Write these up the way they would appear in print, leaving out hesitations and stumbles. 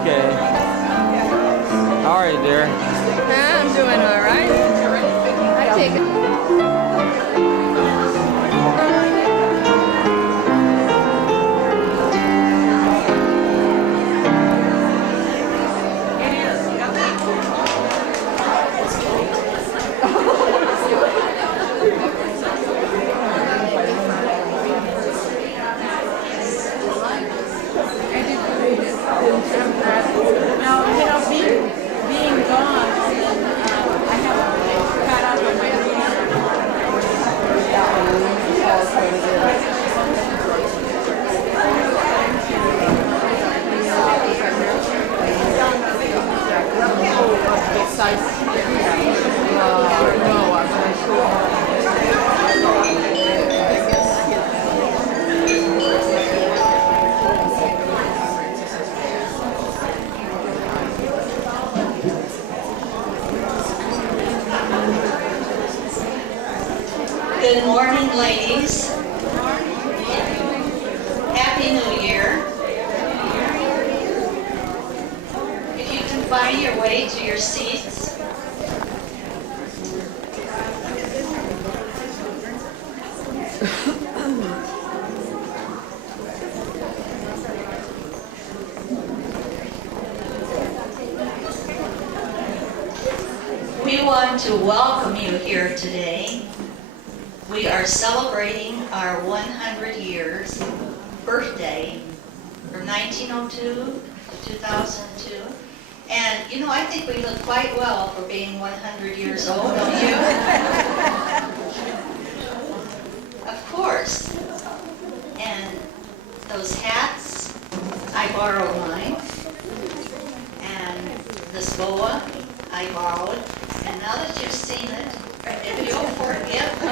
Okay. How are you, dear? I'm doing all right. I take it. Now, being gone, I haven't caught up on my Good morning, ladies. Happy New Year. If you can find your way to your seats. We want to welcome you here today. We are celebrating our 100 years birthday from 1902 to 2002. And, you know, I think we look quite well for being 100 years old, don't you? Of course. And those hats, I borrowed mine. And this boa, I borrowed. And now that you've seen it, if you'll forgive me,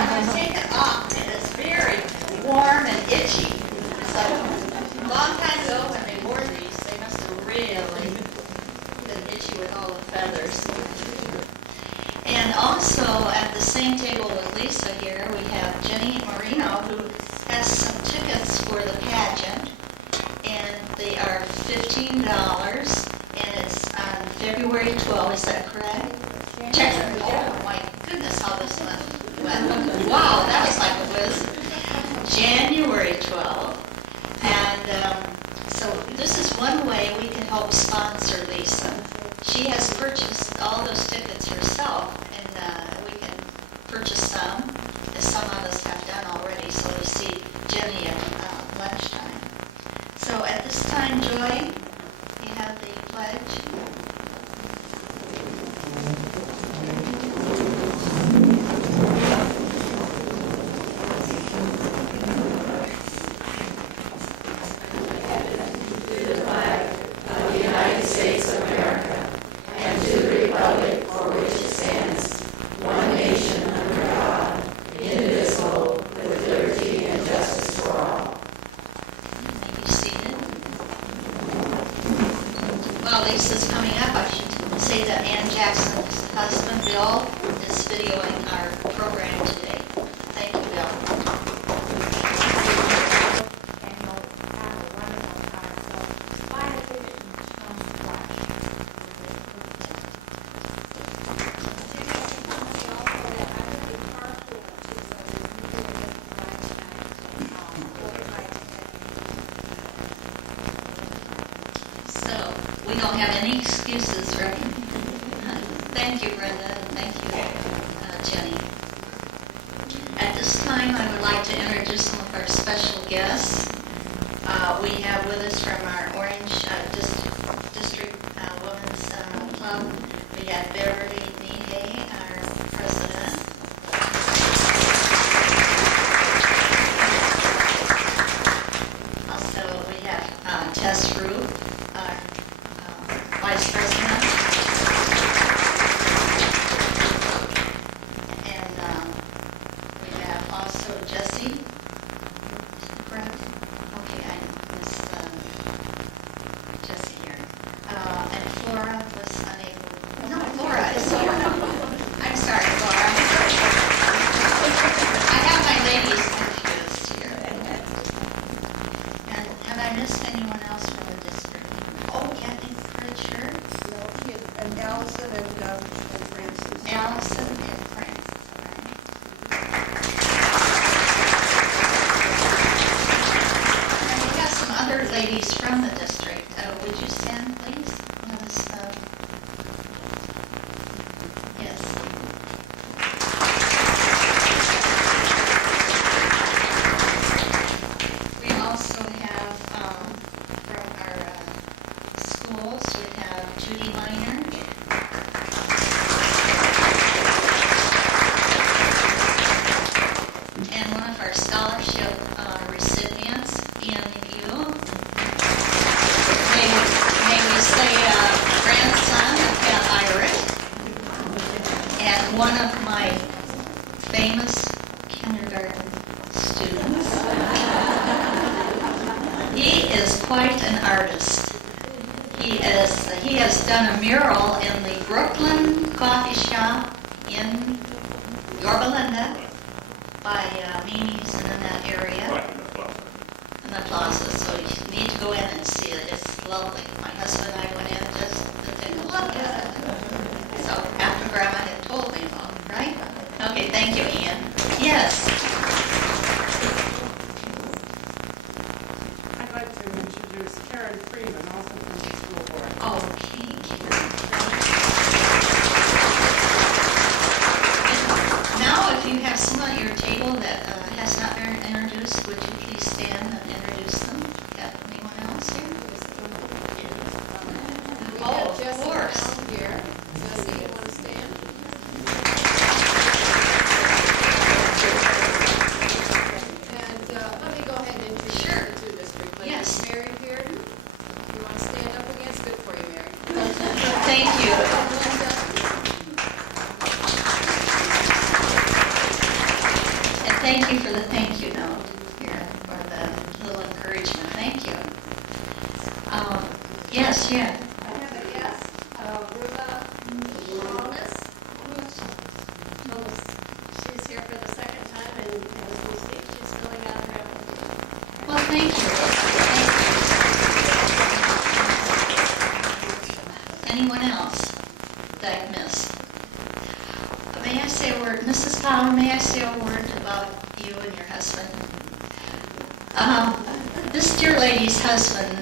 I take it off, and it's very warm and itchy. So, a long time ago when they wore these, they must have really been itchy with all the feathers. And also, at the same table with Lisa here, we have Jenny Marino, who has some tickets for the pageant, and they are $15. And it's on February 12th, is that correct? Check. Oh my goodness, how this went. Wow, that was like a whiz. January 12th. And so this is one way we can help sponsor Lisa. She has purchased all those tickets herself, and we can purchase some, as some of us have done already, so we see Jenny at lunchtime. So at this time, Joy, you have the pledge. To the flag of the United States of America and to the republic for which it stands, one nation under God, indivisible, with liberty and justice for all. May be seated. While Lisa's coming up, I should say that Ann Jackson's husband, Bill, is videoing our program today. Thank you, Bill. And you'll have a wonderful time. So buy a ticket and come to watch. So, we don't have any excuses, right? Thank you, Brenda, and thank you, Jenny. At this time, I would like to introduce some of our special guests. We have with us from our Orange District Women's Club, we have Beverly Nihei, our president. Also, we have Tess Rue, our vice president. And we have also Jessie. Correct? Okay, I missed Jessie miss anyone else from the district? Oh, Kathy Pritchard, And Allison and Francis. Allison, and Francis. And we got some other ladies from the district. Would you stand, please? Let us, yes. We also have from our schools, we have Judy Miner. And one of our scholarship recipients, Ian McHugh. May we say grandson of Pat Irish. And one of my famous kindergarten students. He is quite an artist. He has done a mural in the Brooklyn coffee shop in Yorba Linda by Mimi's and in that area, in the plaza. So you need to go in and see it. It's lovely. My husband and I went in just to take a look at it. So after Grandma had told me about it, right? Okay, thank you, Ian. Yes. I'd like to introduce Karen Freeman, also from the school board. Oh, thank you. Now, if you have someone at your table that has not been introduced, would you please stand and introduce them? Got anyone else here? Oh, of course. Here. Jesse, you want to stand? And let me go ahead and introduce Sure. you to district ladies. Yes. Mary Bearden. You want to stand up again? It's good for you, Mary. Thank you. Linda. And thank you for the thank you note here, for the little encouragement. Thank you. Yes, yeah. I have a guest, Ruba Thomas. She's here for the second time, and as we speak, she's filling out her application. Well, thank you. Thank you. Anyone else that I've missed? May I say a word? Mrs. Powell, may I say a word about you and your husband? This dear lady's husband,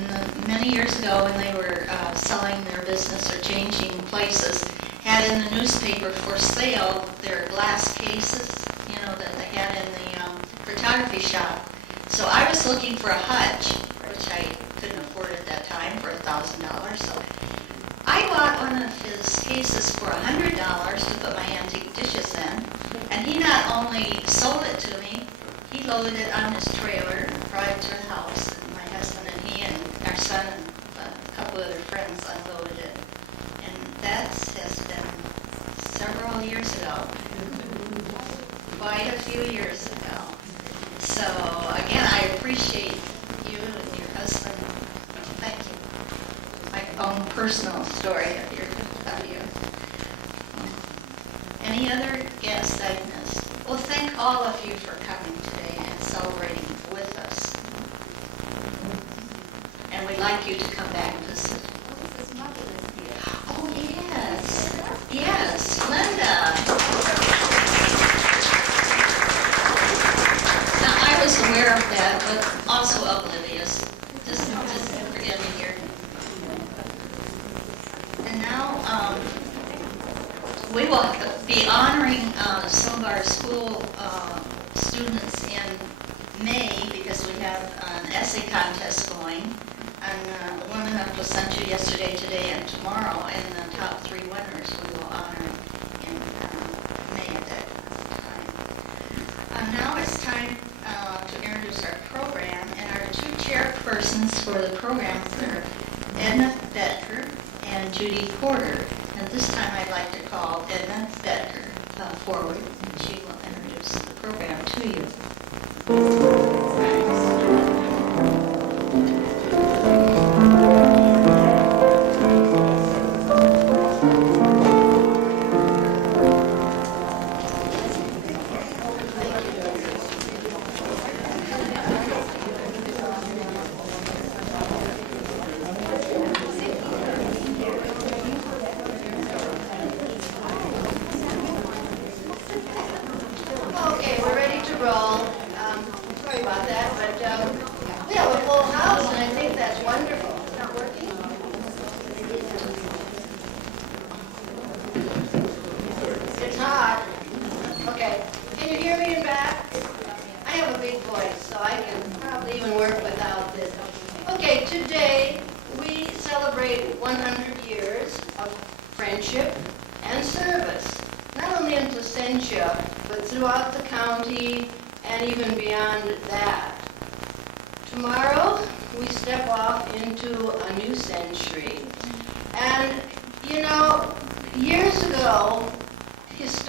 many years ago when they were selling their business or changing places, had in the newspaper for sale their glass cases, that they had in the photography shop. So I was looking for a hutch, which I couldn't afford at that time, for $1,000. So I bought one of his cases for $100 to put my antique dishes in, and he not only sold it to me, he loaded it on his trailer, brought it to the house, and my husband and he and our son and a couple other friends unloaded it. And that has been several years ago, quite a few years ago. So again, I appreciate you and your husband. Thank you. My own personal story of you. Any other guests I missed? Well, thank all of you for coming today and celebrating with us. And we'd like you to come back and visit. Oh, yes. Yes, Linda. Now, I was aware of that, but also oblivious. Just forgive me here. And now, we will be honoring some of our school students in May because we have an essay contest going. And the women of Placentia yesterday, today, and tomorrow, and the top 3 winners we will honor in May at that time. Now it's time to introduce our program, and our 2 chairpersons for the program are Edna Betker and Judy Porter. And this time I'd like to call Edna Betker forward, and she will introduce the program to you.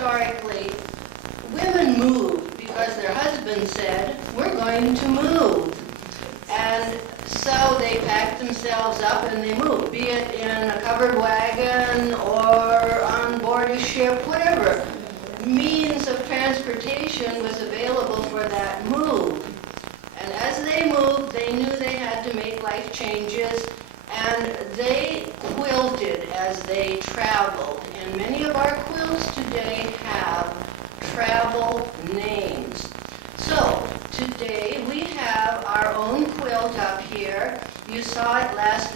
historically, women moved because their husband said, "We're going to move." And so they packed themselves up and they moved, be it in a covered wagon or on board a ship, whatever means of transportation was available for that move. And as they moved, they knew they had to make life changes, and they quilted as they traveled. And many of our quilts today have travel names. So today we have our own quilt up here. You saw it last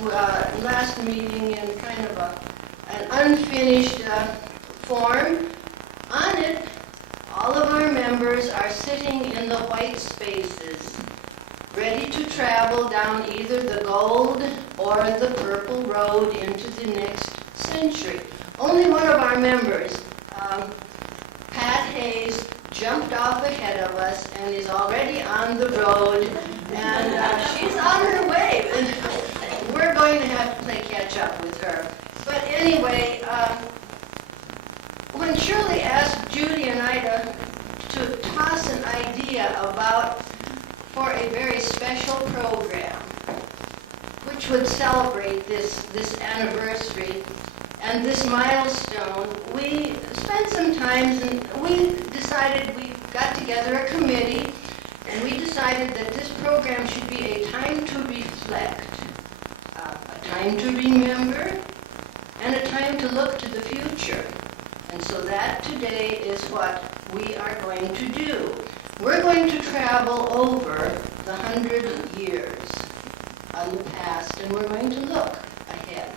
meeting in kind of an unfinished form. On it, all of our members are sitting in the white spaces, ready to travel down either the gold or the purple road into the next century. Only one of our members, Pat Hayes, jumped off ahead of us and is already on the road, and she's on her way. And we're going to have to play catch up with her. But anyway, when Shirley asked Judy and I to toss an idea for a very special program, which would celebrate this anniversary and this milestone, we spent some time and we got together a committee, and we decided that this program should be a time to reflect, a time to remember, and a time to look to the future. And so that today is what we are going to do. We're going to travel over the 100 years on the past, and we're going to look ahead.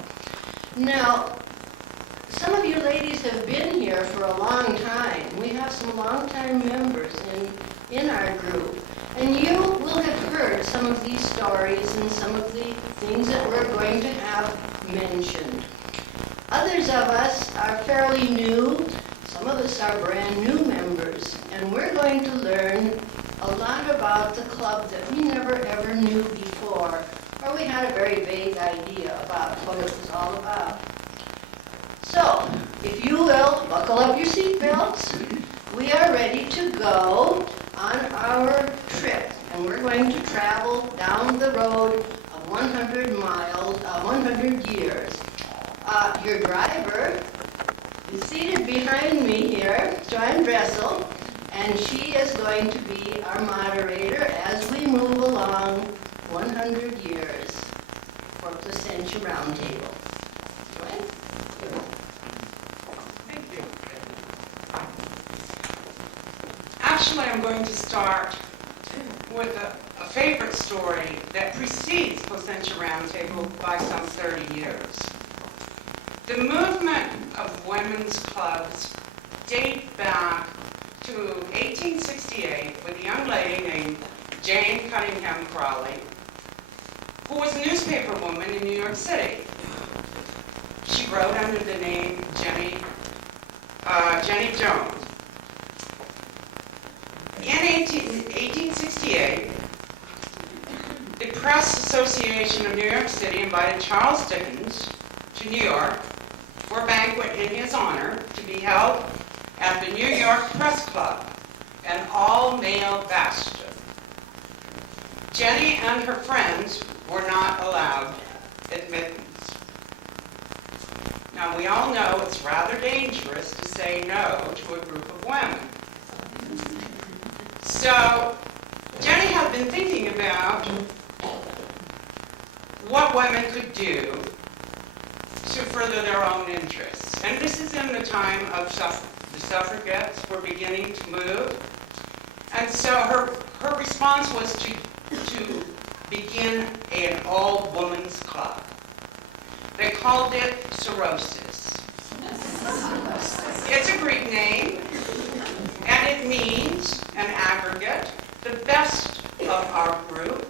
Now, some of you ladies have been here for a long time. We have some long-time members in our group, and you will have heard some of these stories and some of the things that we're going to have mentioned. Others of us are fairly new. Some of us are brand new members, and we're going to learn a lot about the club that we never ever knew before, or we had a very vague idea about what it was all about. So, if you will, buckle up your seatbelts. We are ready to go on our trip, and we're going to travel down the road of 100 miles, 100 years. Your driver is seated behind me here, Joanne Dressel, and she is going to be our moderator as we move along 100 years for Placentia Roundtable. Joanne? Thank you. Actually, I'm going to start with a favorite story that precedes Placentia Roundtable by some 30 years. The movement of women's clubs date back to 1868 with a young lady named Jane Cunningham Crawley, who was a newspaper woman in New York City. She wrote under the name Jenny Jones. In 1868, the Press Association of New York City invited Charles Dickens to New York for a banquet in his honor to be held at the New York Press Club, an all-male bastion. Jenny and her friends were not allowed admittance. Now, we all know it's rather dangerous to say no to a group of women. So, Jenny had been thinking about what women could do to further their own interests. And this is in the time of the suffragettes were beginning to move. And so her response was to begin an all-women's club. They called it Cirrhosis. It's a Greek name, and it means an aggregate, the best of our group.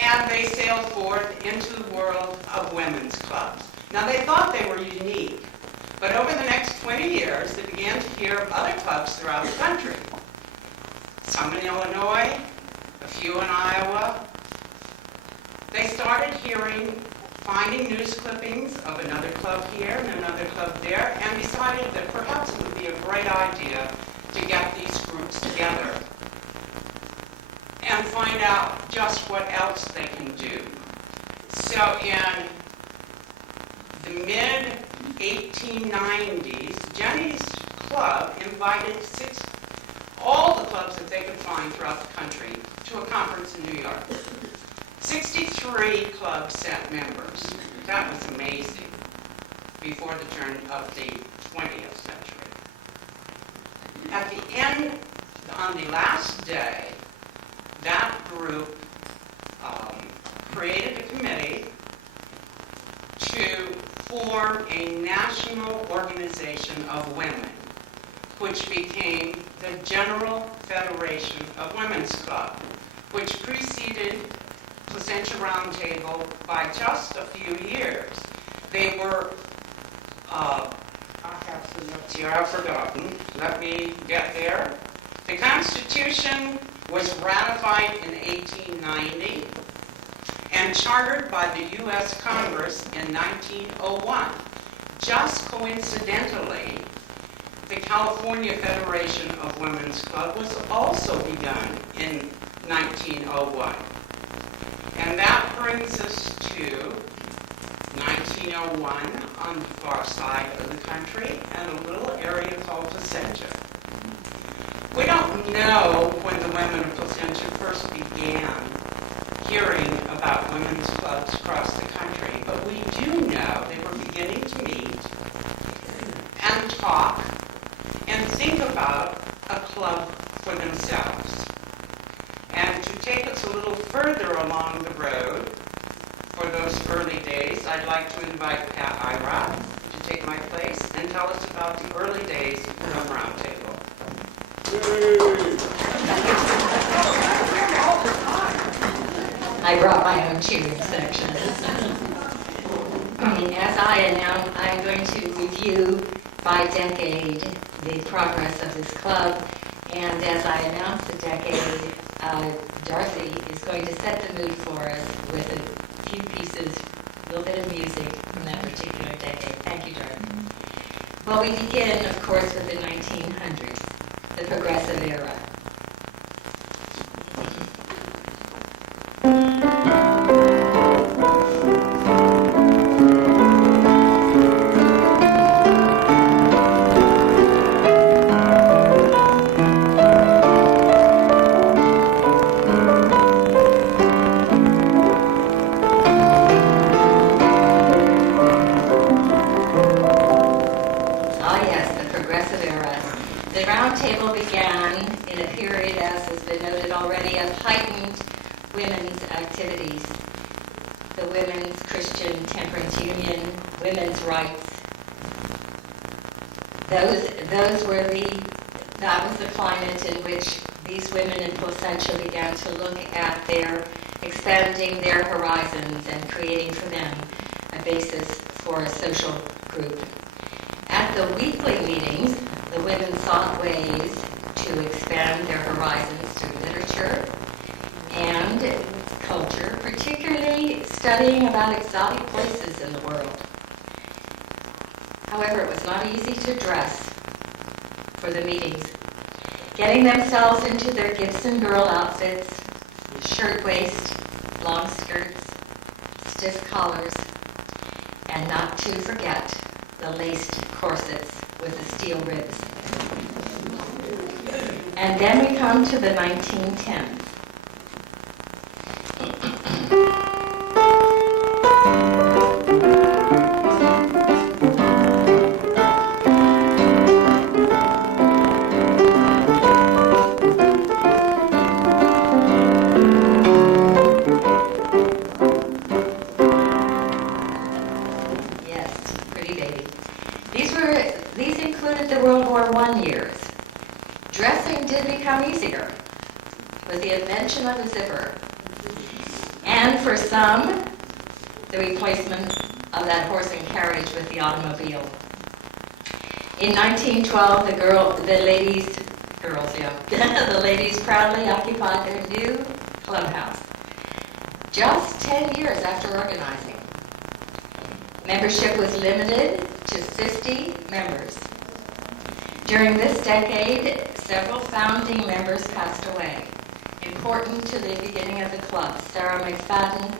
And they sailed forth into the world of women's clubs. Now, they thought they were unique, but over the next 20 years, they began to hear of other clubs throughout the country. Some in Illinois, a few in Iowa. They started hearing finding news clippings of another club here and another club there, and decided that perhaps it would be a great idea to get these groups together and find out just what else they can do. So in the mid-1890s, Jenny's club invited all the clubs that they could find throughout the country to a conference in New York. 63 clubs sent members. That was amazing before the turn of the 20th century. At the end, on the last day, that group created a committee to form a national organization of women, which became the General Federation of Women's Club, which preceded Placentia Roundtable by just a few years. They were, I have some notes here I've forgotten. Let me get there. The Constitution was ratified in 1890 and chartered by the U.S. Congress in 1901. Just coincidentally, the California Federation of Women's Club was also begun in 1901. And that brings us to 1901 on the far side of the country and a little area called Placentia. We don't know when the women of Placentia first began hearing about women's clubs across the country, but we do know they were beginning to meet and talk and think about a club for themselves. And to take us a little further along the road for those early days, I'd like to invite Pat Ira to take my place and tell us about the early days of Roundtable. I brought my own cheering section. As I announced, I'm going to review by decade the progress of this club, and as I announce the decade, Dorothy is going to set the mood for us with a few pieces, a little bit of music from that particular decade. Thank you, Dorothy. Well, we begin, of course, with the 1900s, the progressive era. Roundtable began in a period, as has been noted already, of heightened women's activities. The Women's Christian Temperance Union, women's rights. That was the climate in which these women in Placentia began to look at expanding their horizons and creating for them a basis for a social group. At the weekly meetings, the women sought ways to expand their horizons through literature and culture, particularly studying about exotic places in the world. However, it was not easy to dress for the meetings. Getting themselves into their Gibson girl outfits, shirtwaist, long skirts, stiff collars, and not to forget the laced corsets with the steel ribs. And then we come to the 1910s. Yes, pretty baby. These included the World War I years. Dressing did become easier with the invention of a zipper. And for some, the replacement of that horse and carriage with the automobile. In 1912, the ladies proudly occupied their new clubhouse. Just 10 years after organizing. Membership was limited to 50 members. During this decade, several founding members passed away, important to the beginning of the club: Sarah McFadden,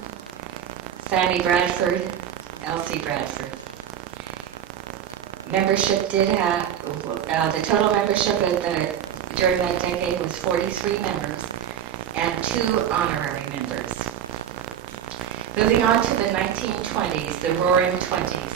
Fanny Bradford, Elsie Bradford. Membership did have, the total membership during that decade was 43 members and 2 honorary members. Moving on to the 1920s, the Roaring Twenties.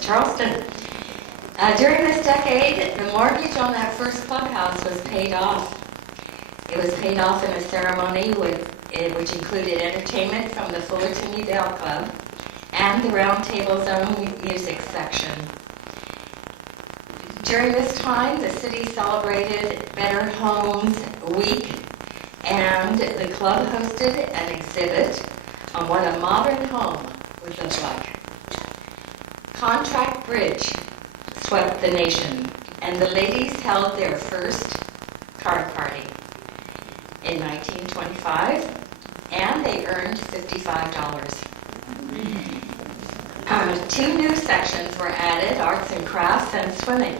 Charleston. During this decade, the mortgage on that first clubhouse was paid off. It was paid off in a ceremony which included entertainment from the Fullerton Udell Club and the Round Table's own music section. During this time, the city celebrated Better Homes Week, and the club hosted an exhibit on what a modern home would look like. Contract Bridge swept the nation, and the ladies held their first card party in 1925, and they earned $55. 2 new sections were added: arts and crafts and swimming.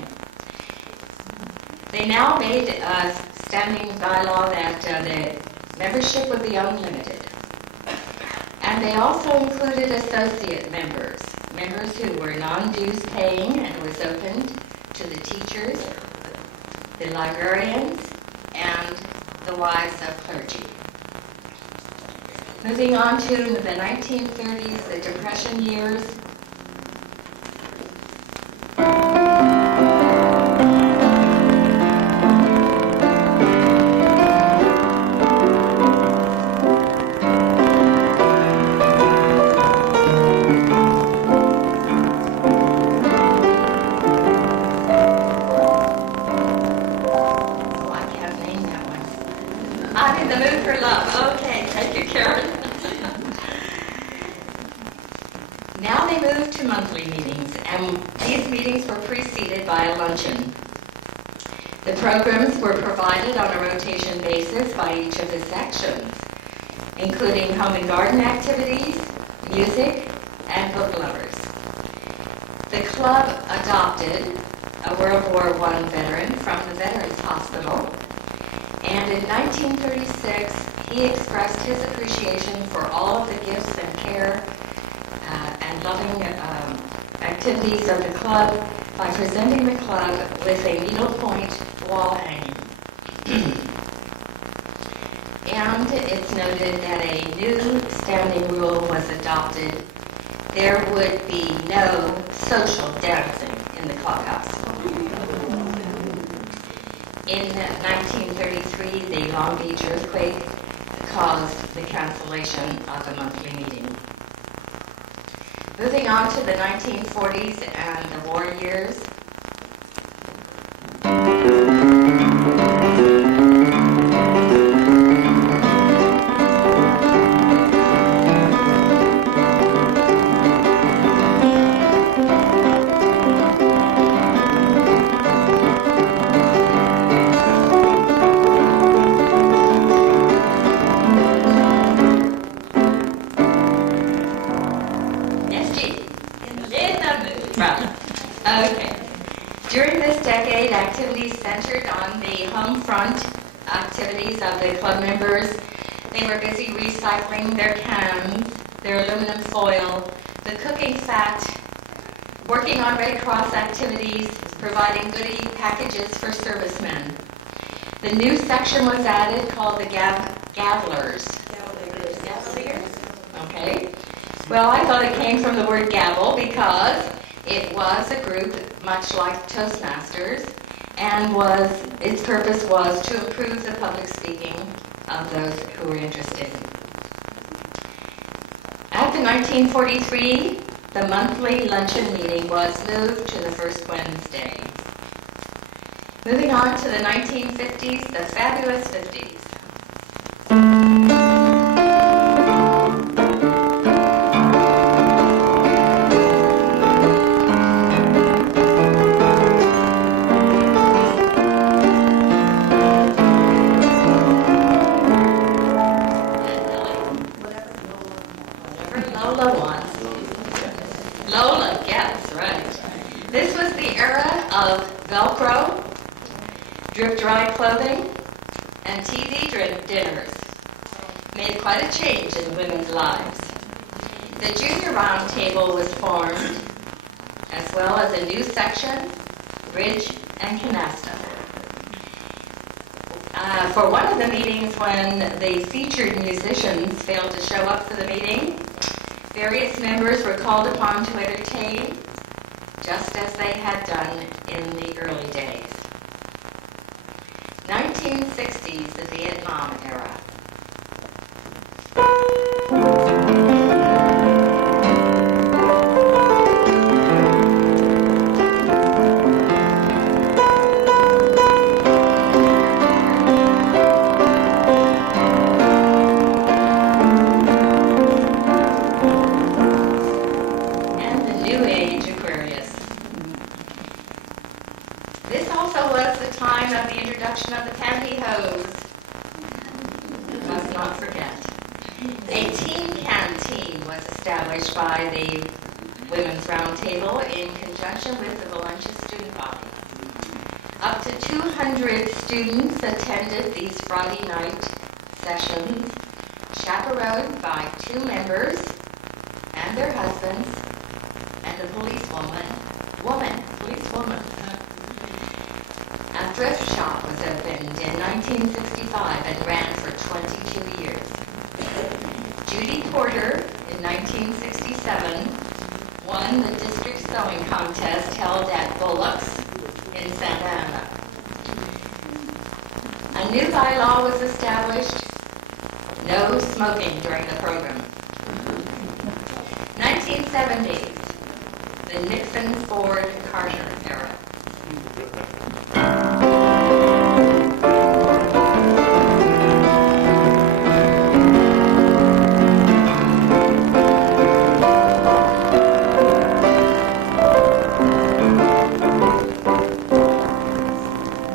They now made a standing bylaw that the membership would be unlimited. And they also included associate members who were non-dues paying, and was opened to the teachers, the librarians, and the wives of clergy. Moving on to the 1930s, the Depression years. I'm in the mood for love. Okay, thank you, Karen. Now they moved to monthly meetings, and these meetings were preceded by a luncheon. The programs were provided on a rotation basis by each of the sections, including home and garden activities, music, and book lovers. The club adopted a World War I veteran from the Veterans Hospital, and in 1936, he expressed his appreciation for all of the gifts and care and loving activities of the club by presenting the club with a needlepoint wall hanging. And it's noted that a new standing rule was adopted: there would be no social dancing in the clubhouse. In 1933, the Long Beach earthquake caused the cancellation of the monthly meeting. Moving on to the 1940s and the war years. Okay. During this decade, activities centered on the home front activities of the club members. They were busy recycling their cans, their aluminum foil, the cooking fat, working on Red Cross activities, providing goodie packages for servicemen. The new section was added called the Gavlers. Gavaliers? Okay. Well, I thought it came from the word gavel because it was a group much like Toastmasters, and its purpose was to improve the public speaking of those who were interested. After 1943, the monthly luncheon meeting was moved to the first Wednesday. Moving on to the 1950s, the fabulous 50s. Whatever Lola wants. Lola gets, right. This was the era of Velcro, drip-dry clothing, and TV dinners. Made quite a change in women's lives. The junior round table was formed, as well as a new section, bridge and canasta. For one of the meetings when the featured musicians failed to show up for the meeting, various members were called upon to entertain, just as they had done in the early days. 1960s, the Vietnam era. And the New Age Aquarius. This also was the time of the introduction of the pantyhose. Must not forget. A teen canteen was established by the Women's Roundtable in conjunction with the Valencia student body. Up to 200 students attended these Friday night sessions, chaperoned by 2 members and their husbands and a policewoman. A thrift shop was opened in 1965 and ran for 22 years. Judy Porter, in 1967, won the district sewing contest held at Bullock's in Santa Ana. A new bylaw was established, no smoking during the program. 1970s, the Nixon-Ford-Carter era.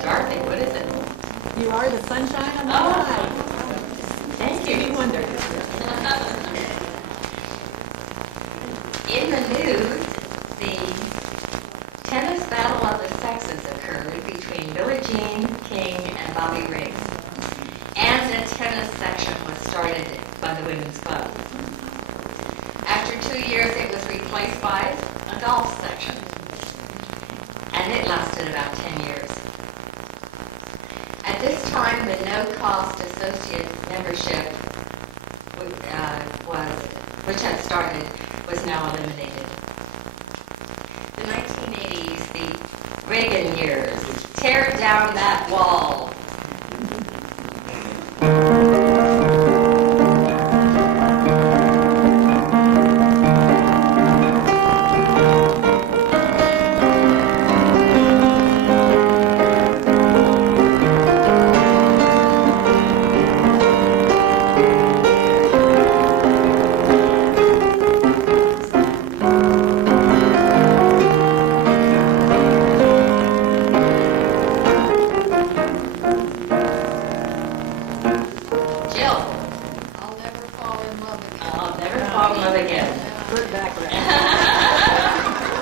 Dorothy, what is it? You are the sunshine of my Oh. life. Thank you. Stevie Wonder. In the news, the tennis battle of the sexes occurred between Billie Jean King and Bobby Riggs. And a tennis section was started by the Women's Club. After 2 years, it was replaced by a golf section. And it lasted about 10 years. At this time, the no-cost associate membership which had started, was now eliminated. The 1980s, the Reagan years. Tear down that wall.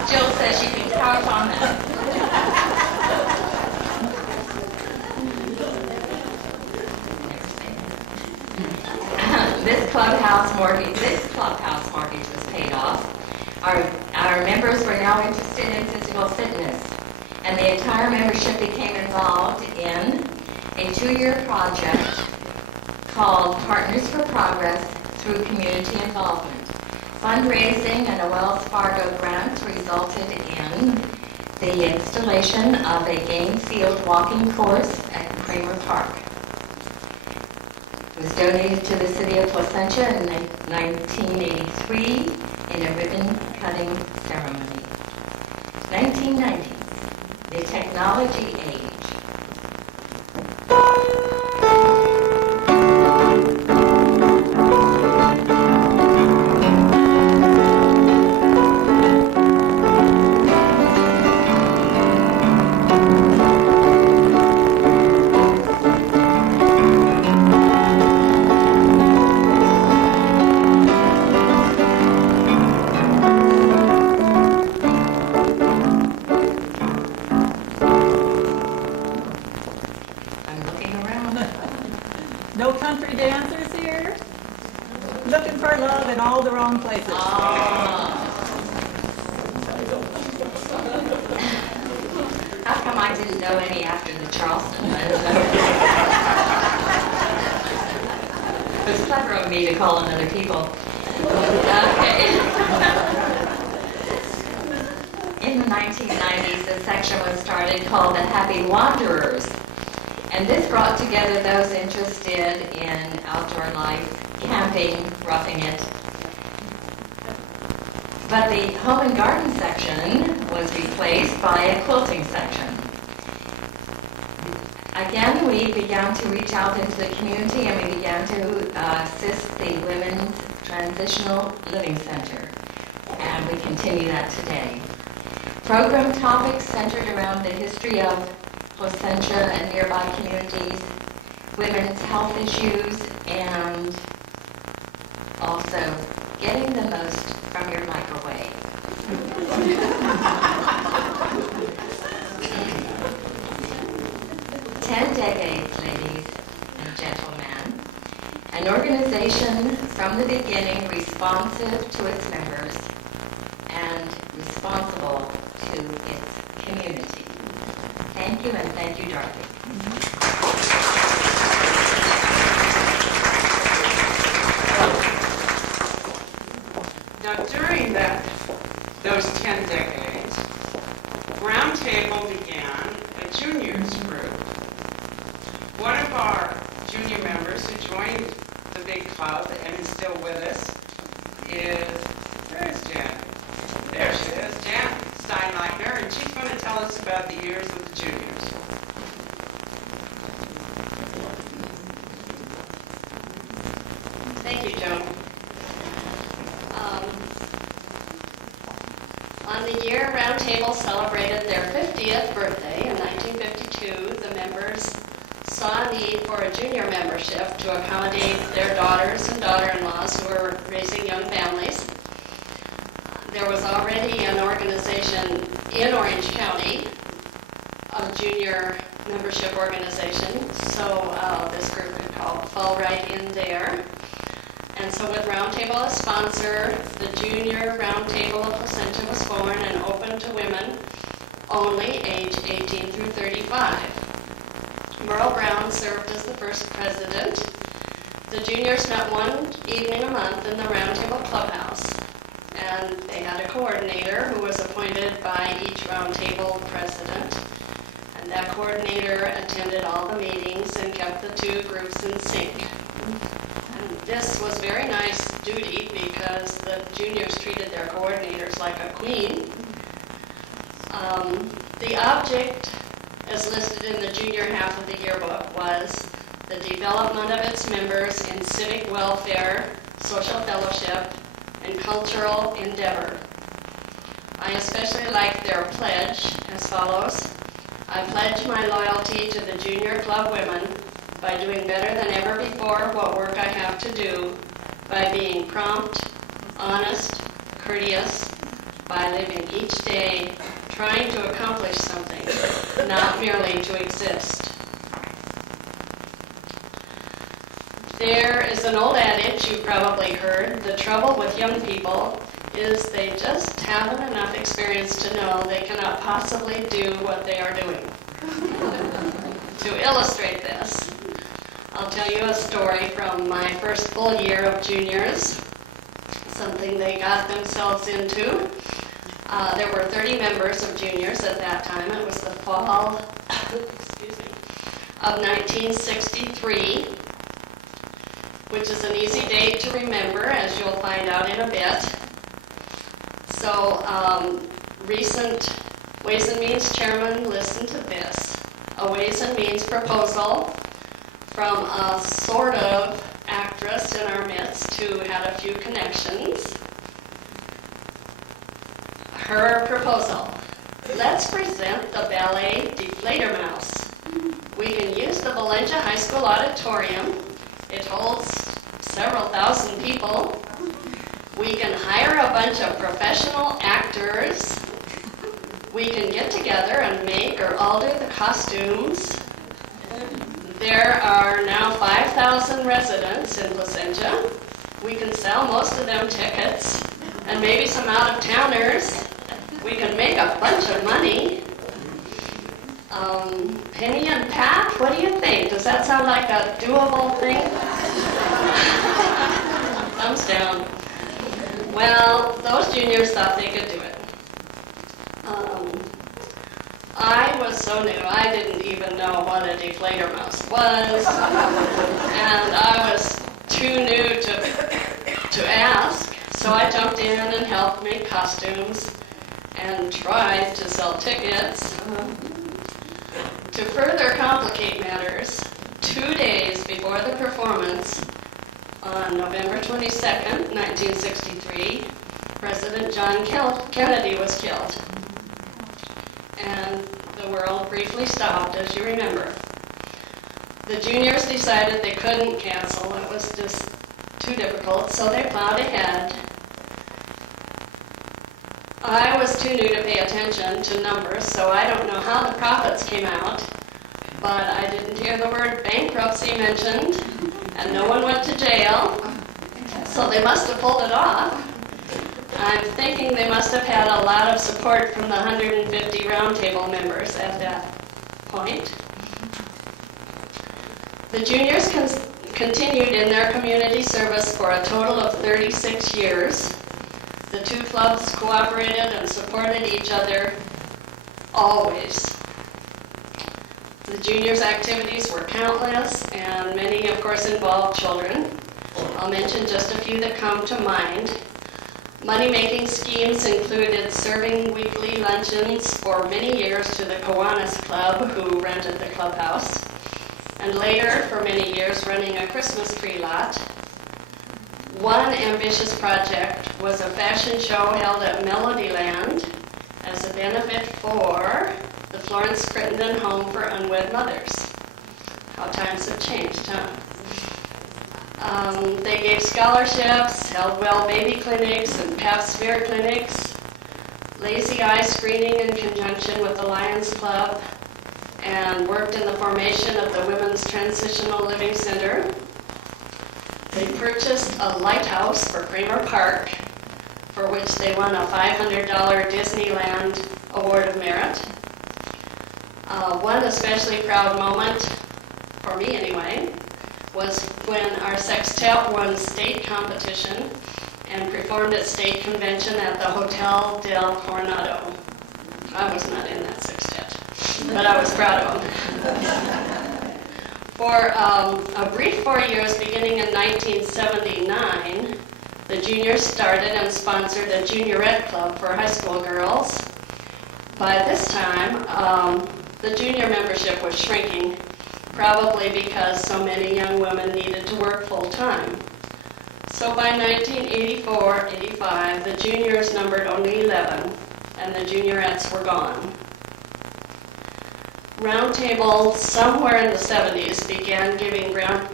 Jill says you can count on that. This clubhouse mortgage was paid off. Our members were now interested in physical fitness, and the entire membership became involved in a 2-year project called Partners for Progress through Community Involvement. Fundraising and a Wells Fargo grant resulted in the installation of a game field walking course at Kramer Park. It was donated to the city of Placentia in 1983 in a ribbon-cutting ceremony. 1990s, the technology age. up in all the wrong places. How come I didn't know any after the Charleston? It was clever of me to call on other people. Okay. In the 1990s, a section was started called the Happy Wanderers. And this brought together those interested in outdoor life, camping, roughing it. But the home and garden section was replaced by a quilting section. Again, we began to reach out into the community and we began to assist the Women's Transitional Living Center. And we continue that today. Program topics centered around the history of Placentia and nearby communities, women's health issues, and also getting the most from your microwave. 10 decades, ladies and gentlemen. An organization from the beginning responsive to its members and responsible to its community. Thank you, and thank you, Dorothy. Now, during those 10 decades, Roundtable began a juniors group. One of our junior members who joined the big club and is still with us is, where is Jan? There she is, Jan Steinleitner, and she's going to tell us about the years with the juniors. Thank you, Joan. On the year Roundtable celebrated their 50th birthday in 1952, the members saw a need for a junior membership to accommodate their daughters and daughter-in-laws who were raising young families. There was already an organization in Orange County, a junior membership organization, so this group could fall right in there. And so with Roundtable as sponsor, the Junior Roundtable of Placentia was born and open to women only age 18 through 35. Merle Brown served as the first president. The juniors met one evening a month in the Roundtable clubhouse, and they had a coordinator who was appointed by each Roundtable president. And that coordinator attended all the meetings and kept the two groups in sync. This was very nice duty because the juniors treated their coordinators like a queen. The object, as listed in the junior half of the yearbook, was the development of its members in civic welfare, social fellowship, and cultural endeavor. I especially like their pledge as follows. I pledge my loyalty to the Junior Club women by doing better than ever before what work I have to do, by being prompt, honest, courteous, by living each day trying to accomplish something, not merely to exist. There is an old adage you've probably heard, the trouble with young people is they just haven't enough experience to know they cannot possibly do what they are doing. To illustrate this, I'll tell you a story from my first full year of juniors, something they got themselves into. There were 30 members of juniors at that time. It was the fall of 1963, which is an easy date to remember, as you'll find out in a bit. So, recent Ways and Means Chairman, listen to this. A Ways and Means proposal from a sort of actress in our midst who had a few connections. Her proposal: let's present the ballet Deflator Mouse. We can use the Placentia High School auditorium. It holds several thousand people. We can hire a bunch of professional actors. We can get together and make or alter the costumes. There are now 5,000 residents in Placentia. we can sell most of them tickets, and maybe some out-of-towners. We can make a bunch of money. Penny and Pat, what do you think? Does that sound like a doable thing? Thumbs down. Well, those juniors thought they could do it. I was so new, I didn't even know what a deflator mouse was, and I was too new to ask, so I jumped in and helped make costumes and tried to sell tickets. To further complicate matters, 2 days before the performance, on November 22nd, 1963, President John Kennedy was killed. And the world briefly stopped, as you remember. The juniors decided they couldn't cancel. It was just too difficult, so they plowed ahead. I was too new to pay attention to numbers, so I don't know how the profits came out, but I didn't hear the word bankruptcy mentioned, and no one went to jail, so they must have pulled it off. I'm thinking they must have had a lot of support from the 150 roundtable members at that point. The juniors continued in their community service for a total of 36 years. The two clubs cooperated and supported each other always. The juniors' activities were countless, and many, of course, involved children. I'll mention just a few that come to mind. Money-making schemes included serving weekly luncheons for many years to the Kiwanis Club, who rented the clubhouse, and later, for many years, running a Christmas tree lot. One ambitious project was a fashion show held at Melodyland as a benefit for the Florence Crittenden Home for Unwed Mothers. How times have changed, huh? They gave scholarships, held well baby clinics and pap smear clinics, lazy eye screening in conjunction with the Lions Club, and worked in the formation of the Women's Transitional Living Center. They purchased a lighthouse for Kramer Park, for which they won a $500 Disneyland Award of Merit. One especially proud moment, for me anyway, was when our sextet won state competition and performed at state convention at the Hotel del Coronado. I was not in that sextet, but I was proud of them. For a brief 4 years, beginning in 1979, the juniors started and sponsored a juniorette club for high school girls. By this time, the junior membership was shrinking, probably because so many young women needed to work full-time. So by 1984-85, the juniors numbered only 11, and the juniorettes were gone. Roundtable, somewhere in the 70s, began giving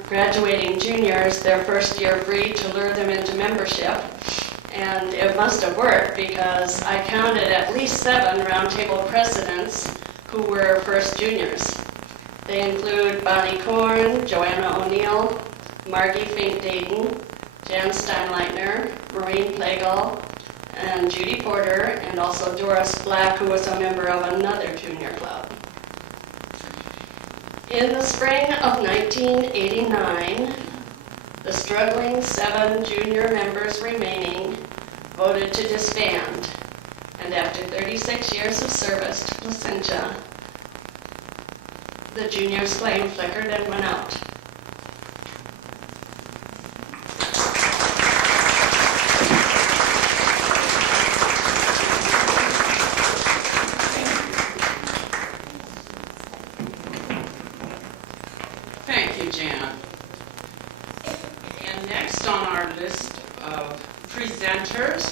graduating juniors their first year free to lure them into membership. And it must have worked because I counted at least 7 roundtable presidents who were first juniors. They include Bonnie Korn, Joanna O'Neill, Margie Fink-Dayton, Jan Steinleitner, Maureen Plagle, and Judy Porter, and also Doris Black, who was a member of another junior club. In the spring of 1989, the struggling 7 junior members remaining voted to disband, and after 36 years of service to Placentia, the juniors' flame flickered and went out. Thank you, Jan. And next on our list of presenters,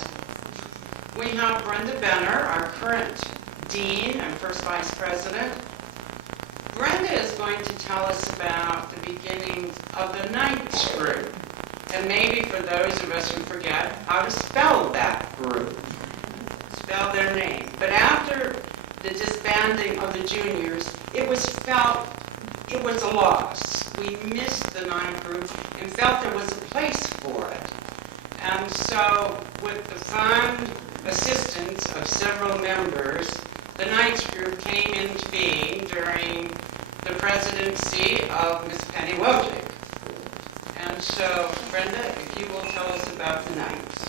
we have Brenda Benner, our current Dean and First Vice President. Brenda is going to tell us about the beginnings of the 9th group, and maybe for those of us who forget how to spell that group, spell their name. But after the disbanding of the juniors, it was felt it was a loss. We missed the 9th group and felt there was a place for it. And so, with the fond assistance of several members, the Knights group came into being during the presidency of Miss Penny Wojcik. And so, Brenda, if you will tell us about the Knights.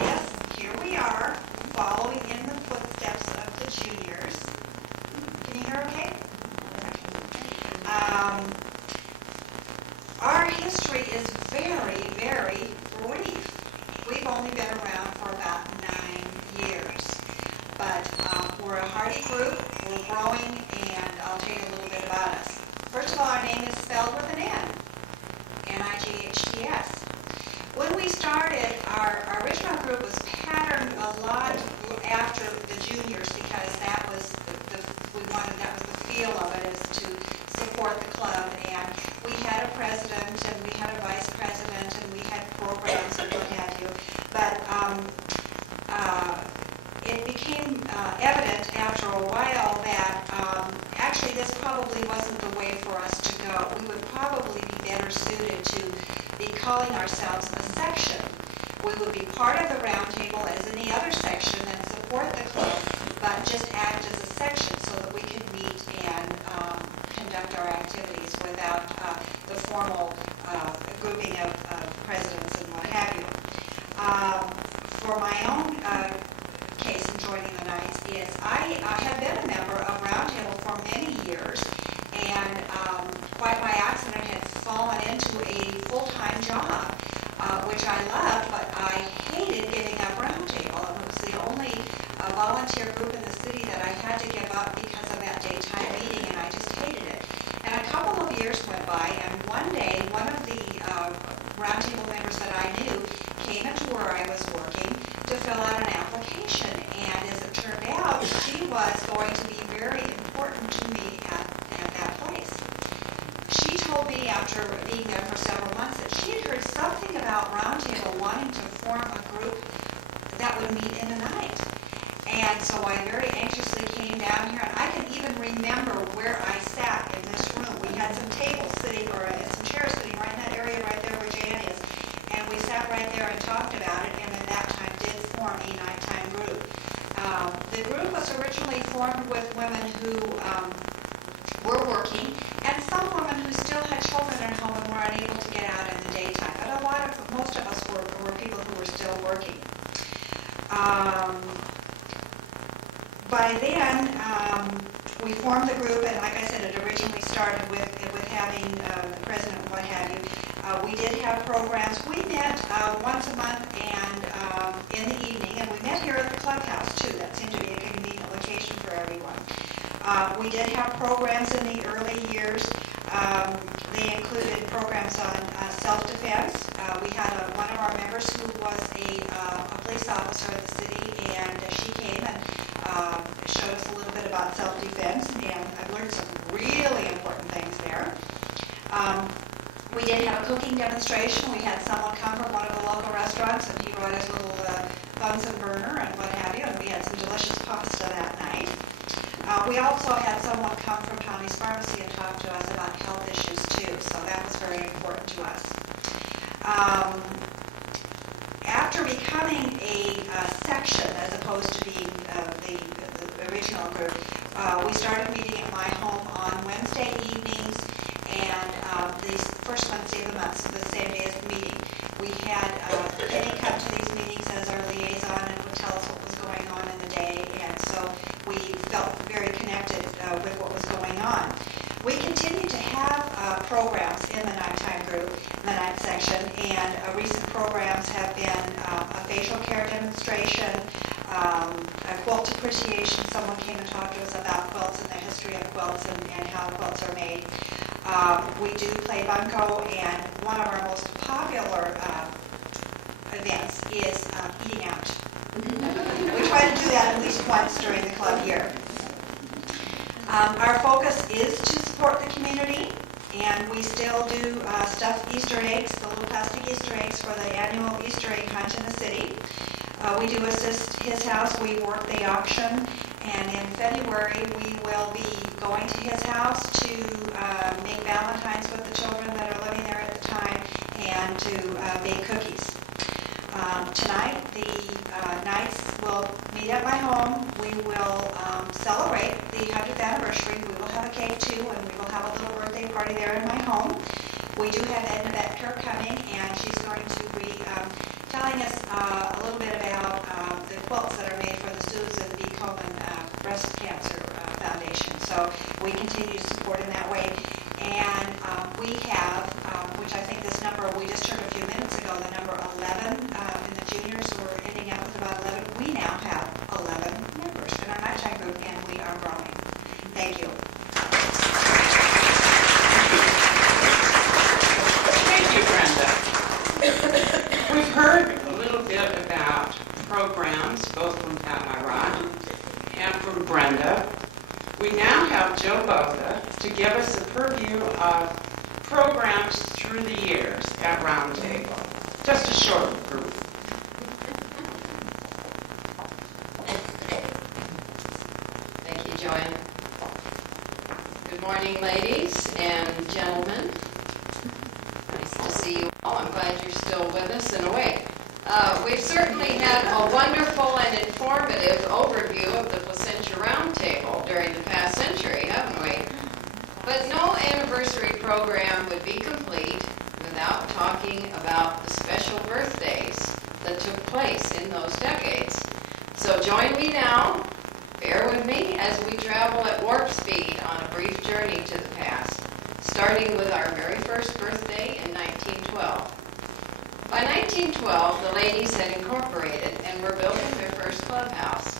Yes, here we are, following in the footsteps of the juniors. Can you hear okay? Our history is very, very brief. We've only been around for about 9 years. But we're a hardy group, we're growing, and I'll tell you a little bit about us. First of all, our name is spelled with an N, N-I-G-H-T-S. When we started, our original group was patterned a lot after the juniors because that was that was the feel of it, is to support the club. And we had a president, and we had a vice president, and we had programs and what have you. But it became evident after a while that actually this probably wasn't the way for us to go. We would probably be better suited to be calling ourselves a section. We would be part of the roundtable as any other section and support the club, but just act as a section so that we could meet and conduct our activities without the formal grouping of presidents and what have you. For my own case in joining the Knights is I have been a member of Roundtable for many years, and quite by accident had fallen into a full-time job, which I loved, but I hated giving up Roundtable. It was the only volunteer group in the city that I had to give up because of that daytime meeting, and I just hated it. And a couple of years went by, and one day, one of the Roundtable members that I knew came into where I was working to fill out an application, and as it turned out, she was going to be very important to me at that place. She told me after being there for several months that she had heard something about Roundtable wanting to form a group that would meet in the night. And so I very anxiously came down here, and I can even remember where I sat in this room. We had some tables sitting, or some chairs sitting right in that area right there where Jan is, and we sat right there and talked about it, and at that time did form a nighttime group. The group was originally formed with women who were working, and some women who still had children at home and were unable to get out in the daytime. But most of us were people who were still working. By then, we formed the group, and like I said, it originally started with having the president and what have you. We did have programs. We met once a month and in the evening, and we met here at the clubhouse too. That seemed to be a convenient location for everyone. We did have programs in the early years. They included programs on self-defense. We had one of our members who was a police officer in the city, and she came and showed us a little bit about self-defense, and I've learned some really important things there. We did have a cooking demonstration. We had someone come from one of the local restaurants, and he brought his little Bunsen burner and what have you, and we had some delicious pasta that night. We also had someone come from Tommy's Pharmacy and talk to us about health issues too, so that was very important to us. After becoming a section as opposed to being the original group, we started meeting at my home on Wednesday evenings and the first Wednesday of the month, so the same day as the meeting. We had Penny come to these meetings as our liaison and would tell us what was going on in the day, and so we felt very connected with what was going on. We continue to have programs in the nighttime group, the night section, and recent programs have been a facial care demonstration, a quilt appreciation. Someone came and talked to us about quilts and the history of quilts and how quilts are made. We do play bunco, and one of our most popular events is eating out. We try to do that at least once during the club year. Our focus is to support the community, and we still do stuffed Easter eggs, the little plastic Easter eggs for the annual Easter egg hunt in the city. We do assist his house. We work the auction, And in February, we will be going to his house to make Valentines with the children that are living there at the time and to bake cookies. Tonight, the Knights will meet at my home. We will celebrate the 100th anniversary. We will have a cake too, and we will have a little birthday party there in my home. We do have Edna Becker coming, and she's going to be telling us a little bit about the quilts that are made for the Susan B. Komen Breast Cancer Foundation. So we continue to support in that way. And we have, which I think this number, we just heard a few minutes ago, the number 11 in the juniors, we're ending up with about 11. We now have 11 members in our nighttime group, and we are growing. Thank you. Thank you, Brenda. We've heard a little bit about programs, both from Pat Myron and from Brenda. We now have Joe Boga to give us a purview of programs through the years at Roundtable. Just a short group. Thank you, Joanne. Good morning, ladies and gentlemen. Nice to see you all. I'm glad you're still with us and awake. We've certainly had a wonderful and informative overview of the Placentia Roundtable during the past century, haven't we? But no anniversary program would be complete without talking about the special birthdays that took place in those decades. So join me now, bear with me, as we travel at warp speed on a brief journey to the past, starting with our very first birthday in 1912. By 1912, the ladies had incorporated and were building their first clubhouse.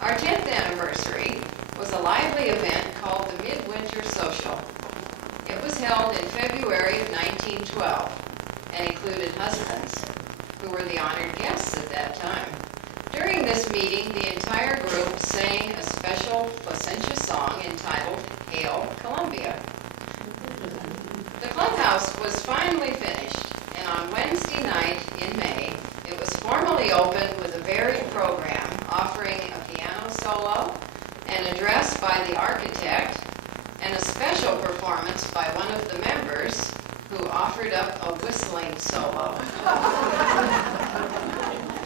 Our 10th anniversary was a lively event called the Midwinter Social. It was held in February of 1912 and included husbands, who were the honored guests at that time. During this meeting, the entire group sang a special Placentia song entitled Hail Columbia. The clubhouse was finally finished, and on Wednesday night in May, it was formally opened with a varied program offering a piano solo, an address by the architect, and a special performance by one of the members who offered up a whistling solo.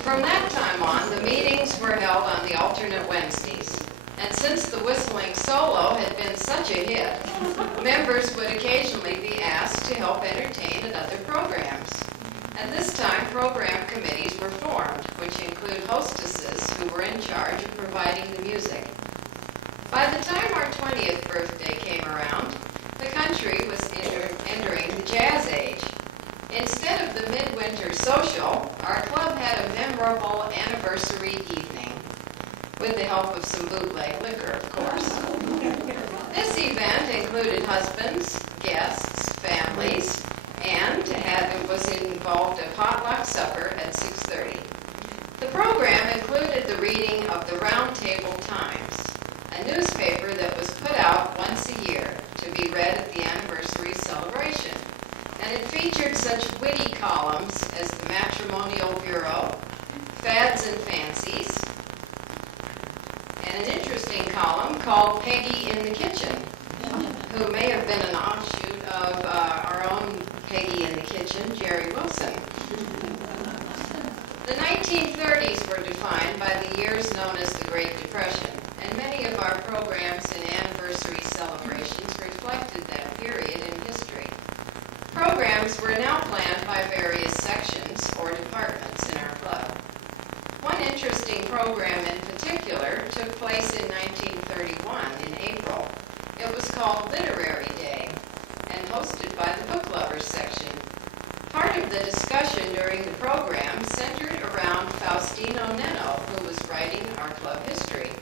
From that time on, the meetings were held on the alternate Wednesdays. And since the whistling solo had been such a hit, members would occasionally be asked to help entertain at other programs. At this time, program committees were formed, which include hostesses who were in charge of providing the music. By the time our 20th birthday came around, the country was entering the jazz age. Instead of the midwinter social, our club had a memorable anniversary evening, with the help of some bootleg liquor, of course. This event included husbands, guests, families, and involved a potluck supper at 6:30. The program included the reading of the Roundtable Times, a newspaper that was put out once a year to be read at the anniversary celebration. And it featured such witty columns as the Matrimonial Bureau, Fads and Fancies, and an interesting column called Peggy in the Kitchen, who may have been an offshoot of our own Peggy in the Kitchen, Jerry Wilson. The 1930s were defined by the years known as the Great Depression, and many of our programs and anniversary celebrations reflected that period in history. Programs were now planned by various sections or departments in our club. One interesting program in particular took place in 1931 in April. It was called Literary Day and hosted by the Book Lovers section. Part of the discussion during the program centered around Faustino Neno, who was writing our club history.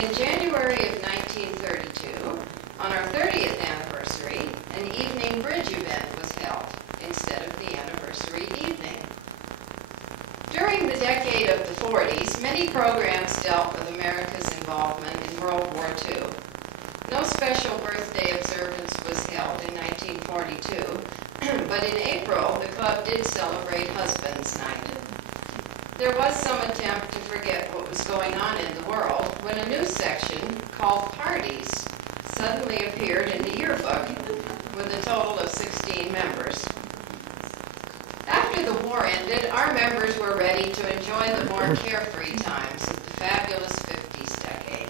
In January of 1932, on our 30th anniversary, an evening bridge event was held instead of the anniversary evening. During the decade of the 40s, many programs dealt with America's involvement in World War II. No special birthday observance was held in 1942, but in April, the club did celebrate Husband's Night. there was some attempt to forget what was going on in the world when a new section called Parties suddenly appeared in the yearbook with a total of 16 members. After the war ended, our members were ready to enjoy the more carefree times of the fabulous 50s decade.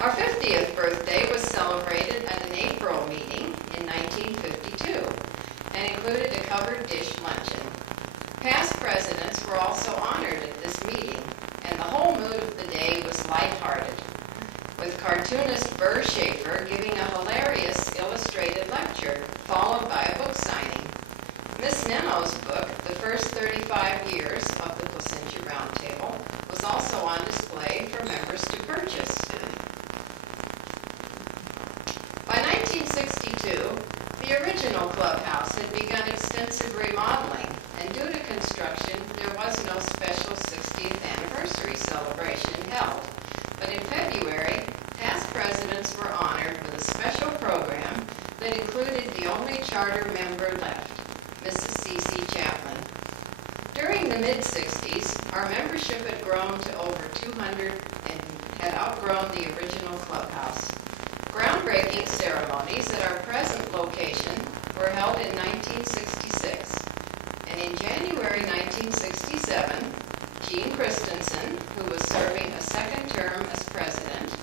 Our 50th birthday was celebrated at an April meeting in 1952 and included a covered dish luncheon. Past presidents were also honored at this meeting, and the whole mood of the day was lighthearted, with cartoonist Burr Schaefer giving a hilarious illustrated lecture, followed by a book signing. Miss Neno's book, The First 35 Years of the Placentia Round Table, was also on display for members to purchase. By 1962, the original clubhouse had begun extensive remodeling, and due to construction, there was no special 60th anniversary celebration held. But in February, past presidents were honored with a special program that included the only charter member left, Mrs. C.C. Chapman. During the mid-60s, our membership had grown to over 200 and had outgrown the original clubhouse. Groundbreaking ceremonies at our present location were held in 1966, and in January 1967, Jean Christensen, who was serving a second term as president,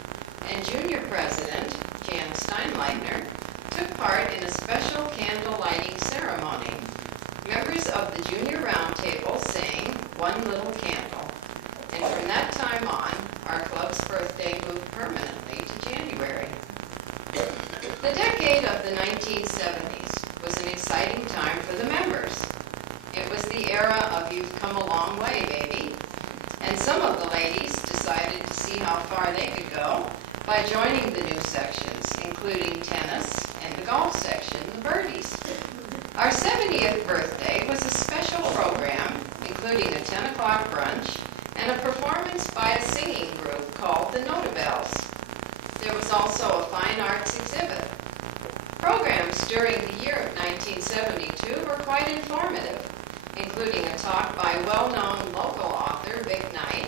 and junior president, Jan Steinleitner, took part in a special candle lighting ceremony. Members of the Junior Roundtable sang One Little Candle, and from that time on, our club's birthday moved permanently to January. The decade of the 1970s was an exciting time for the members. It was the era of You've Come a Long Way, baby, and some of the ladies decided to see how far they could go by joining the new sections, including tennis and the golf section, the Birdies. Our 70th birthday was a special program, including a 10 o'clock brunch and a performance by a singing group called the Notabelles. There was also a fine arts exhibit. Programs during the year of 1972 were quite informative, including a talk by well-known local author Vic Knight,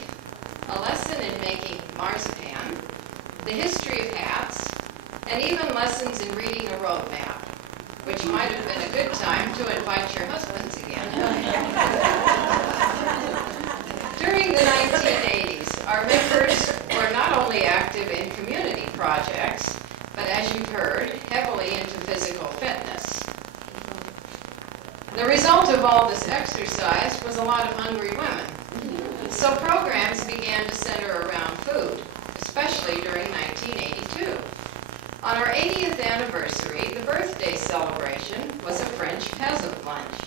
a lesson in making marzipan, the history of hats, and even lessons in reading a road map, which might have been a good time to invite your husbands again. During the 1980s, our members were not only active in community projects, but as you've heard, heavily into physical fitness. The result of all this exercise was a lot of hungry women. So programs began to center around food, especially during 1982. On our 80th anniversary, the birthday celebration was a French peasant lunch.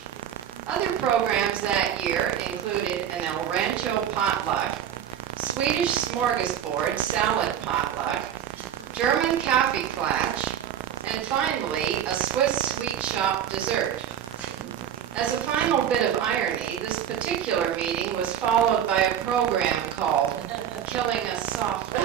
Other programs that year included an El Rancho potluck, Swedish smorgasbord salad potluck, German Kaffeeklatsch, and finally, a Swiss sweet shop dessert. As a final bit of irony, this particular meeting was followed by a program called Killing Us Softly.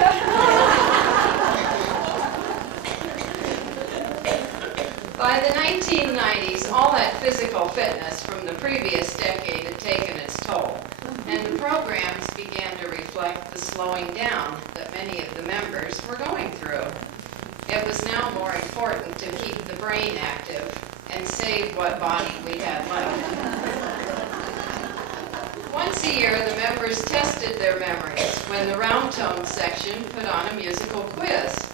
By the 1990s, all that physical fitness from the previous decade had taken its toll, and the programs began to reflect the slowing down that many of the members were going through. It was now more important to keep the brain active and save what body we had left. Once a year, the members tested their memories when the Round Tone section put on a musical quiz.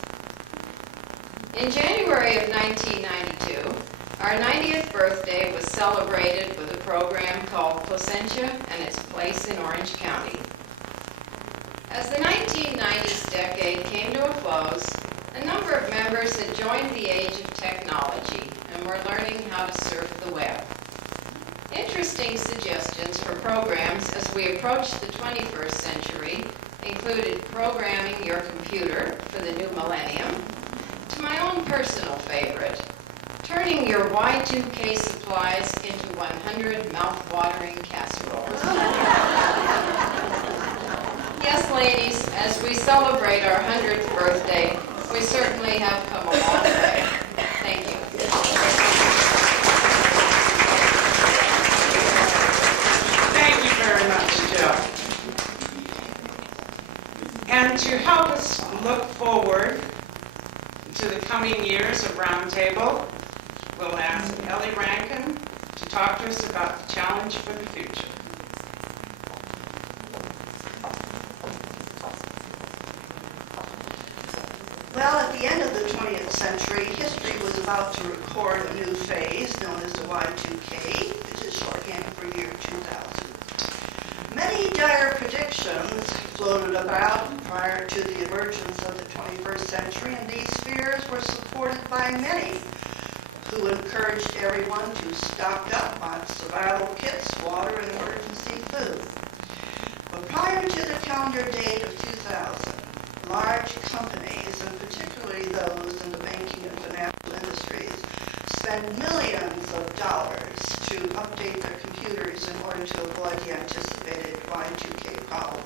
In January of 1992, our 90th birthday was celebrated with a program called Placentia and its place in Orange County. As the 1990s decade came to a close, a number of members had joined the age of technology and were learning how to surf the web. Interesting suggestions for programs as we approached the 21st century included programming your computer for the new millennium, to my own personal favorite, turning your Y2K supplies into 100 mouth-watering casseroles. Yes, ladies, as we celebrate our 100th birthday, we certainly have come a long way. Thank you. Thank you very much, Jill. And to help us look forward to the coming years of Roundtable, we'll ask Ellie Rankin to talk to us about the challenge for the future. Well, at the end of the 20th century, history was about to record a new phase known as the Y2K, which is shorthand for year 2000. Many dire predictions floated about prior to the emergence of the 21st century, and these fears were supported by many who encouraged everyone to stock up on survival kits, water, and emergency food. But prior to the calendar date of 2000, large companies, and particularly those in the banking and financial industries, spend millions of dollars to update their computers in order to avoid the anticipated Y2K problem.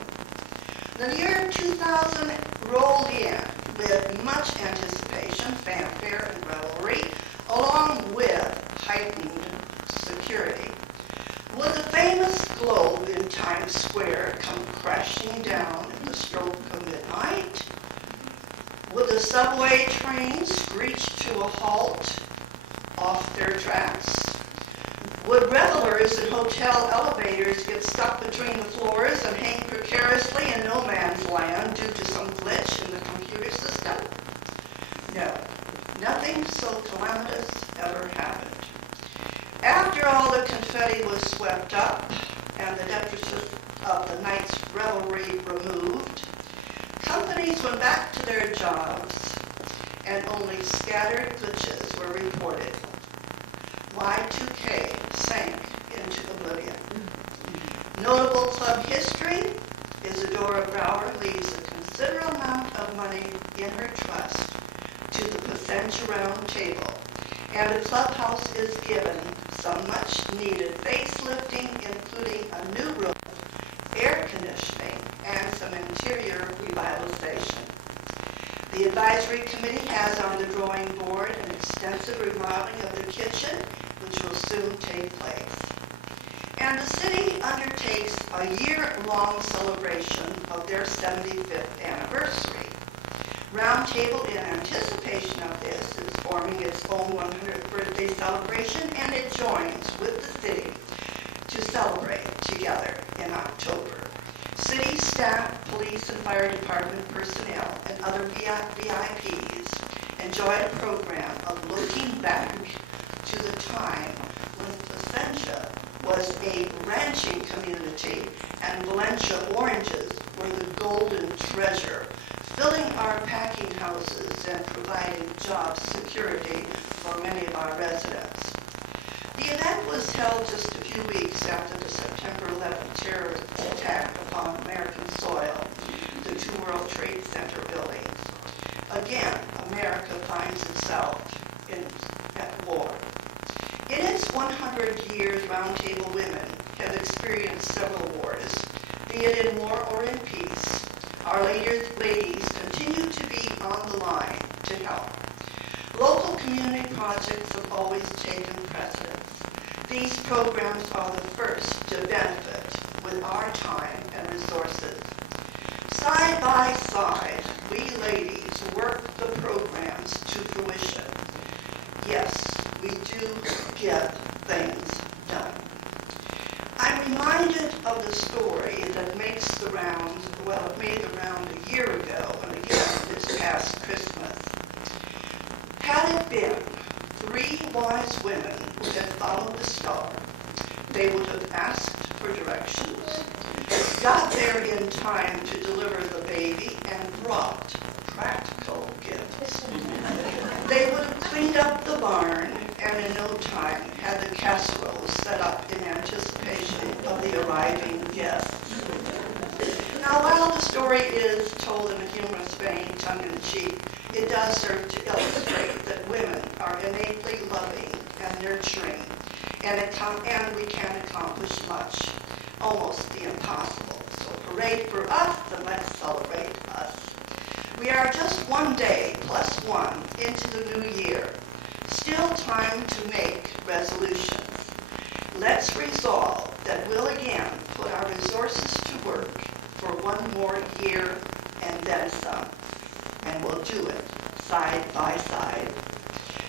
The year 2000 rolled in with much anticipation, fanfare, and revelry, along with heightened security. Would the famous globe in Times Square come crashing down at the stroke of midnight? Would the subway trains screech to a halt off their tracks? Would revelers in hotel elevators get stuck between the floors and hang precariously in no man's land due to some glitch in the computer system? No, nothing so calamitous ever happened. After all the confetti was swept up and the detritus of the night's revelry removed, companies went back to their jobs and only scattered glitches were reported. Y2K sank into oblivion. Notable club history, Isadora Brower leaves a considerable amount of money in her trust to the Placentia Round Table, and the clubhouse is given some much-needed facelifting, including a new roof, air conditioning, and some interior revitalization. The advisory committee has on the drawing board an extensive remodeling of the kitchen, which will soon take place. And the city undertakes a year-long celebration of their 75th anniversary. Roundtable, in anticipation of this, is forming its own 100th birthday celebration, and it joins with the city to celebrate together in October. City staff, police and fire department personnel, and other VIPs enjoyed a program of looking back to the time when Placentia was a ranching community and Valencia oranges were the golden treasure, filling our packing houses and providing job security for many of our residents. The event was held just a few weeks after the September 11th terrorist attack upon American soil, the two World Trade Center buildings. Again, America finds itself at war. In its 100 years, Roundtable women have experienced several wars, be it in war or in peace. Our ladies continue to be on the line to help. Local community projects have always taken precedence. These programs are the first to benefit with our time and resources. Side by side, we ladies work the programs to fruition. Yes, we do get things done. I'm reminded of the story that makes the rounds, well, it made the round a year ago, and again this past Christmas. Had it been 3 wise women who had followed the star, they would have asked for directions, got there in time to deliver the baby, and brought practical gifts. They would have cleaned up the barn and in no time had the casserole set up in anticipation of the arriving guests. Now, while the story is told in a humorous vein, tongue-in-cheek, it does serve to illustrate that women are innately loving and nurturing, and we can accomplish much, almost the impossible. So hooray for us, and let's celebrate us. We are just one day plus one into the new year. Still time to make resolutions. Let's resolve that we'll again put our resources to work for one more year and then some. And we'll do it side by side.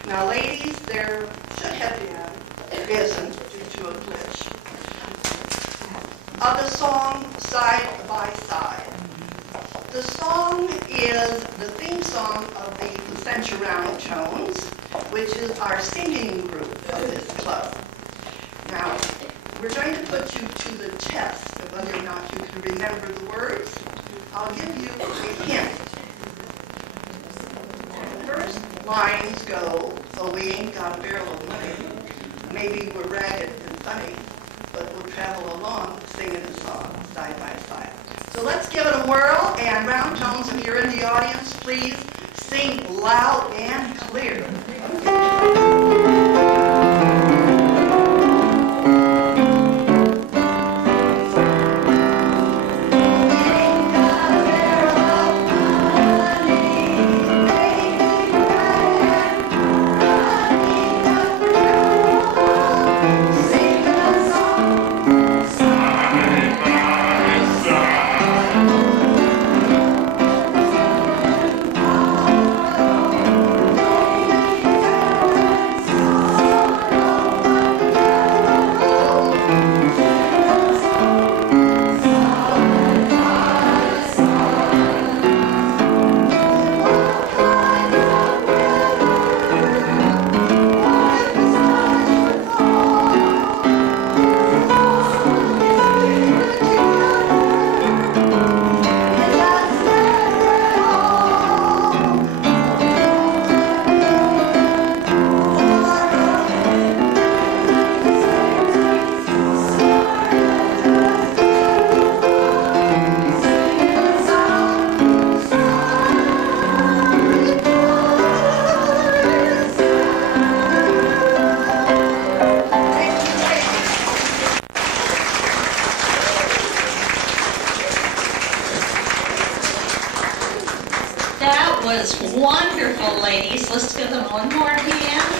Now, ladies, there should have been, but there isn't due to a glitch, of the song Side by Side. The song is the theme song of the Placentia Round Tones, which is our singing group of this club. Now, we're going to put you to the test of whether or not you can remember the words. I'll give you a hint. First lines go, oh, we ain't got a barrel of money. Maybe we're ragged and funny, but we'll travel along singing a song side by side. So let's give it a whirl, and Round Tones, if you're in the audience, please sing loud and clear. That was wonderful, ladies. Let's give them one more hand.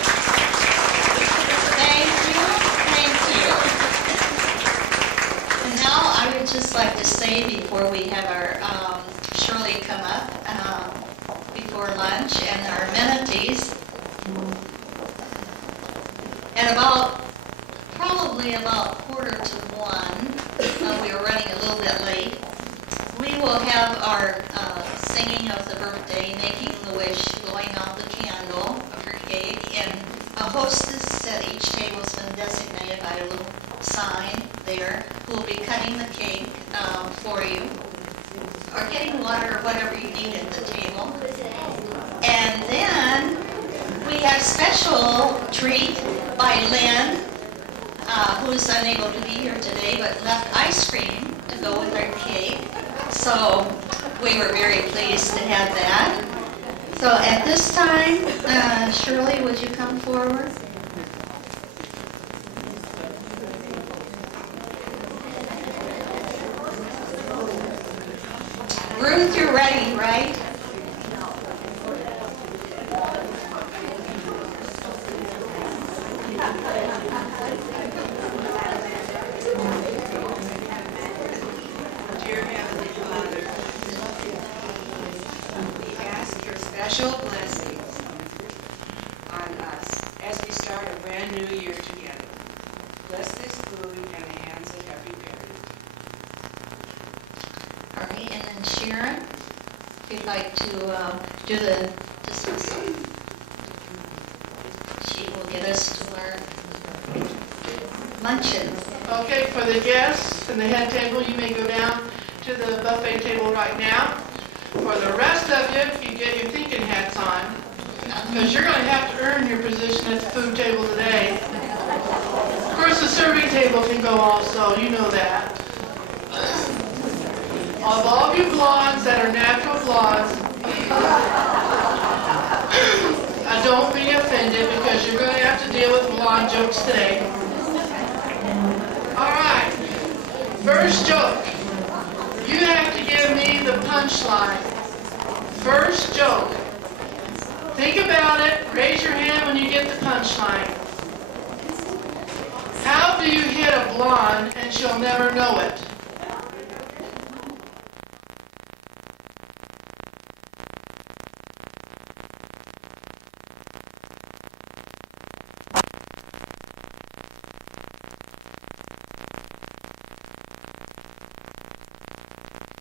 Thank you, thank you. And now I would just like to say, before we have our Shirley come up before lunch and our amenities, at probably about 1:45, we were running a little bit late, we will have our singing of the birthday, making the wish, blowing out the candle of her cake, and a hostess at each table has been designated by a little sign there who will be cutting the cake for you, or getting water or whatever you need at the table. And then we have special treat by Lynn, who's unable to be here today, but left ice cream to go with our cake. So we were very pleased to have that. So at this time, Shirley, would you come forward? Ruth, you're ready, right? Dear Heavenly Father, we ask your special blessings on us as we start a brand new year together. Bless this food and the hands that have prepared it. All right, and then Sharon, if you'd like to do the dismissal. She will get us to our luncheon. Okay, for the guests and the head table, you may go down to the buffet table right now. For the rest of you, you get your thinking hats on, because you're going to have to earn your position at the food table today. Of course, the serving table can go also, you know that. Of all of you blondes that are natural blondes, don't be offended, because you're going to have to deal with blonde jokes today. All right, first joke. You have to give me the punchline. First joke. Think about it. Raise your hand when you get the punchline. How do you hit a blonde and she'll never know it?